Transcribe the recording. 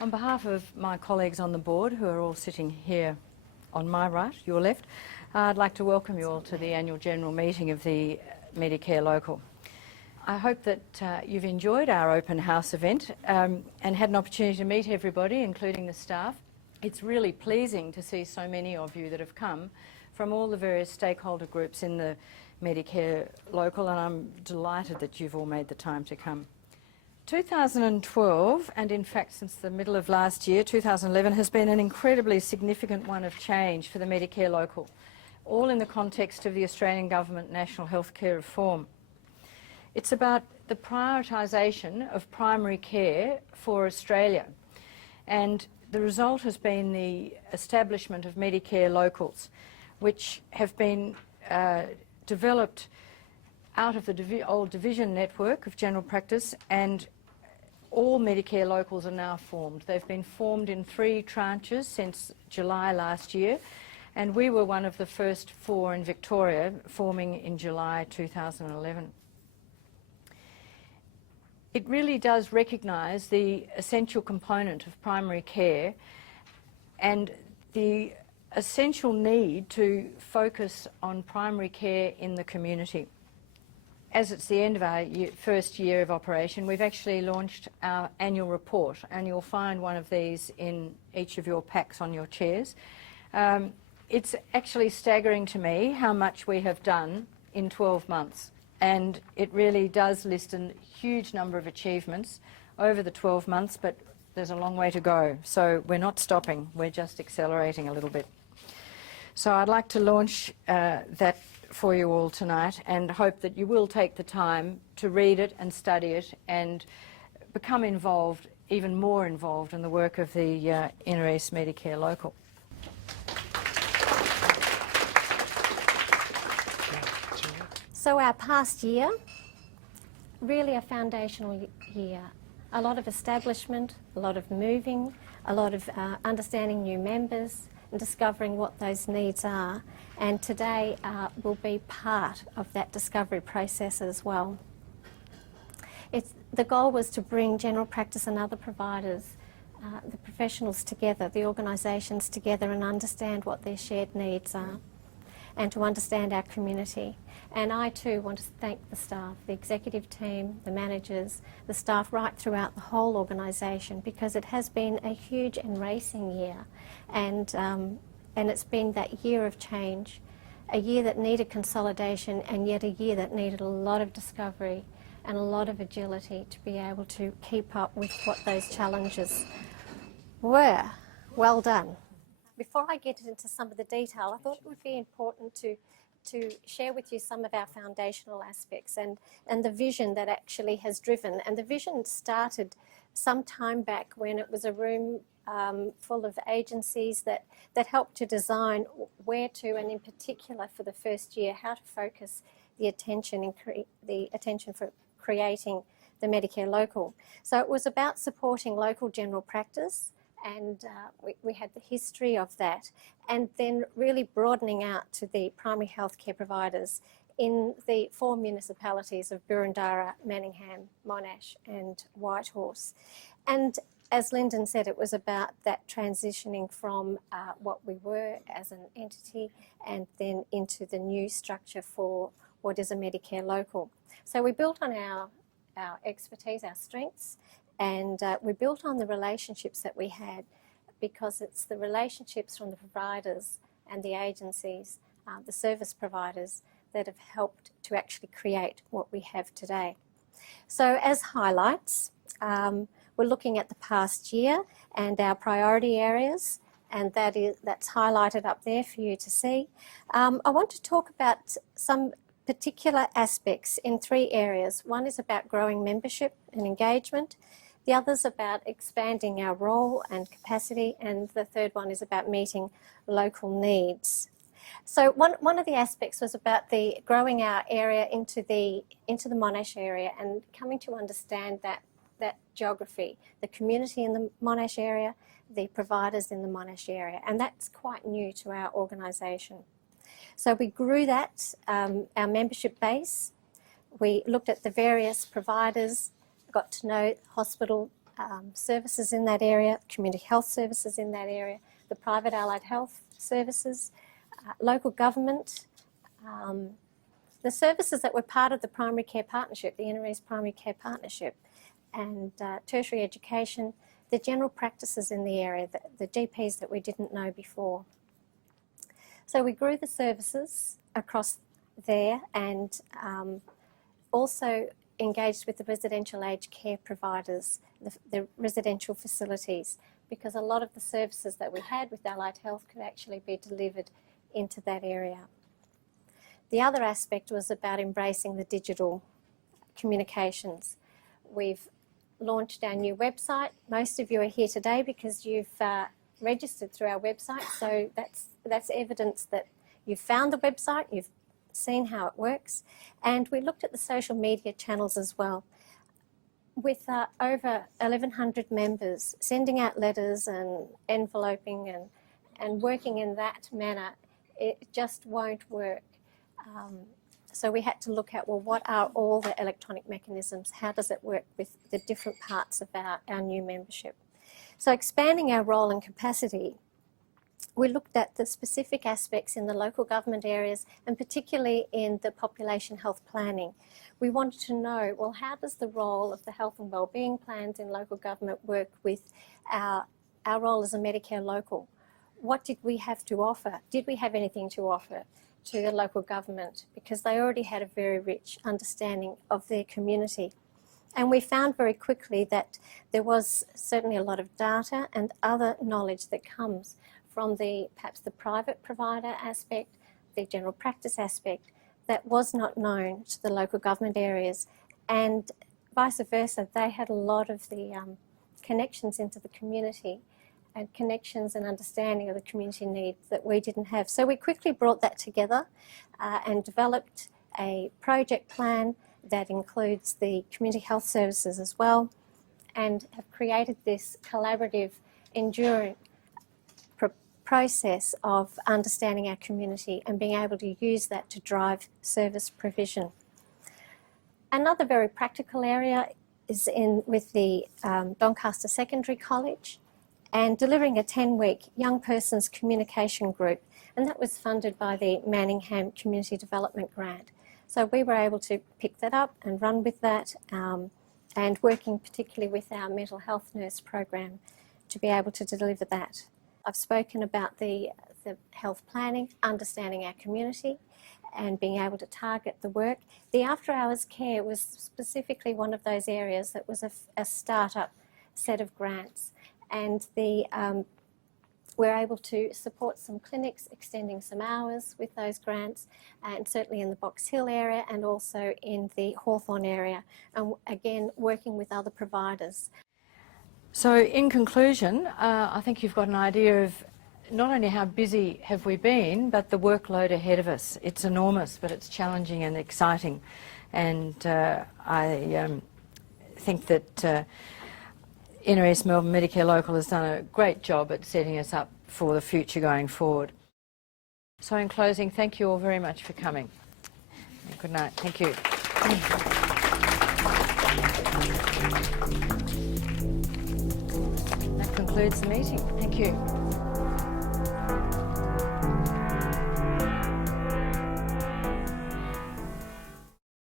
On behalf of my colleagues on the board, who are all sitting here on my right, your left, I'd like to welcome you all to the annual general meeting of the Medicare Local. I hope that you've enjoyed our open house event and had an opportunity to meet everybody, including the staff. It's really pleasing to see so many of you that have come from all the various stakeholder groups in the Medicare Local, and I'm delighted that you've all made the time to come. 2012, and in fact since the middle of last year, 2011, has been an incredibly significant one of change for the Medicare Local, all in the context of the Australian Government National Healthcare Reform. It's about the prioritisation of primary care for Australia, and the result has been the establishment of Medicare Locals, which have been developed out of the old division network of general practice, and all Medicare Locals are now formed. They've been formed in 3 tranches since July last year, and we were one of the first 4 in Victoria, forming in July 2011. It really does recognise the essential component of primary care and the essential need to focus on primary care in the community. As it's the end of our first year of operation, we've actually launched our annual report, and you'll find one of these in each of your packs on your chairs. It's actually staggering to me how much we have done in 12 months, and it really does list a huge number of achievements over the 12 months, but there's a long way to go. So we're not stopping, we're just accelerating a little bit. So I'd like to launch that for you all tonight, and hope that you will take the time to read it and study it and become involved, even more involved, in the work of the Inner East Medicare Local. So our past year, really a foundational year. A lot of establishment, a lot of moving, a lot of understanding new members and discovering what those needs are. And today will be part of that discovery process as well. The goal was to bring general practice and other providers, the professionals together, the organisations together, and understand what their shared needs are, and to understand our community. And I too want to thank the staff, the executive team, the managers, the staff right throughout the whole organisation, because it has been a huge and racing year, and it's been that year of change, a year that needed consolidation, and yet a year that needed a lot of discovery and a lot of agility to be able to keep up with what those challenges were. Well done. Before I get into some of the detail, I thought it would be important to share with you some of our foundational aspects and the vision that actually has driven. And the vision started some time back when it was a room full of agencies that helped to design where to, and in particular for the first year, how to focus the attention for creating the Medicare Local. So it was about supporting local general practice, and we had the history of that, and then really broadening out to the primary health care providers in the 4 municipalities of Boroondara, Manningham, Monash and Whitehorse. And as Linden said, it was about that transitioning from what we were as an entity and then into the new structure for what is a Medicare Local. So we built on our expertise, our strengths, and we built on the relationships that we had, because it's the relationships from the providers and the agencies, the service providers, that have helped to actually create what we have today. So as highlights, we're looking at the past year and our priority areas, and that's highlighted up there for you to see. I want to talk about some particular aspects in 3 areas. One is about growing membership and engagement. The other's about expanding our role and capacity, and the third one is about meeting local needs. So one of the aspects was about the growing our area into the Monash area and coming to understand that geography, the community in the Monash area, the providers in the Monash area, and that's quite new to our organisation. So we grew that, our membership base. We looked at the various providers, got to know hospital services in that area, community health services in that area, the private allied health services, local government, the services that were part of the primary care partnership, the Inner East Primary Care Partnership, and tertiary education, the general practices in the area, the GPs that we didn't know before. So we grew the services across there and also engaged with the residential aged care providers, the residential facilities, because a lot of the services that we had with allied health could actually be delivered into that area. The other aspect was about embracing the digital communications. We've launched our new website. Most of you are here today because you've registered through our website, so that's evidence that you've found the website, you've seen how it works, and we looked at the social media channels as well. With over 1,100 members, sending out letters and enveloping and working in that manner, it just won't work. So we had to look at, well, what are all the electronic mechanisms? How does it work with the different parts of our new membership? So expanding our role and capacity, we looked at the specific aspects in the local government areas and particularly in the population health planning. We wanted to know, well, how does the role of the health and wellbeing plans in local government work with our role as a Medicare Local? What did we have to offer? Did we have anything to offer to the local government? Because they already had a very rich understanding of their community. And we found very quickly that there was certainly a lot of data and other knowledge that comes from perhaps the private provider aspect, the general practice aspect, that was not known to the local government areas, and vice versa. They had a lot of the connections into the community and connections and understanding of the community needs that we didn't have. So we quickly brought that together and developed a project plan that includes the community health services as well, and have created this collaborative, enduring process of understanding our community and being able to use that to drive service provision. Another very practical area is with the Doncaster Secondary College and delivering a 10-week young persons communication group, and that was funded by the Manningham Community Development Grant. So we were able to pick that up and run with that, and working particularly with our mental health nurse program to be able to deliver that. I've spoken about the health planning, understanding our community and being able to target the work. The after hours care was specifically one of those areas that was a start-up set of grants, and we're able to support some clinics, extending some hours with those grants, and certainly in the Box Hill area and also in the Hawthorn area, and again working with other providers. So in conclusion, I think you've got an idea of not only how busy have we been, but the workload ahead of us. It's enormous, but it's challenging and exciting. And I think that Inner East Melbourne Medicare Local has done a great job at setting us up for the future going forward. So in closing, thank you all very much for coming. Good night. Thank you. That concludes the meeting. Thank you.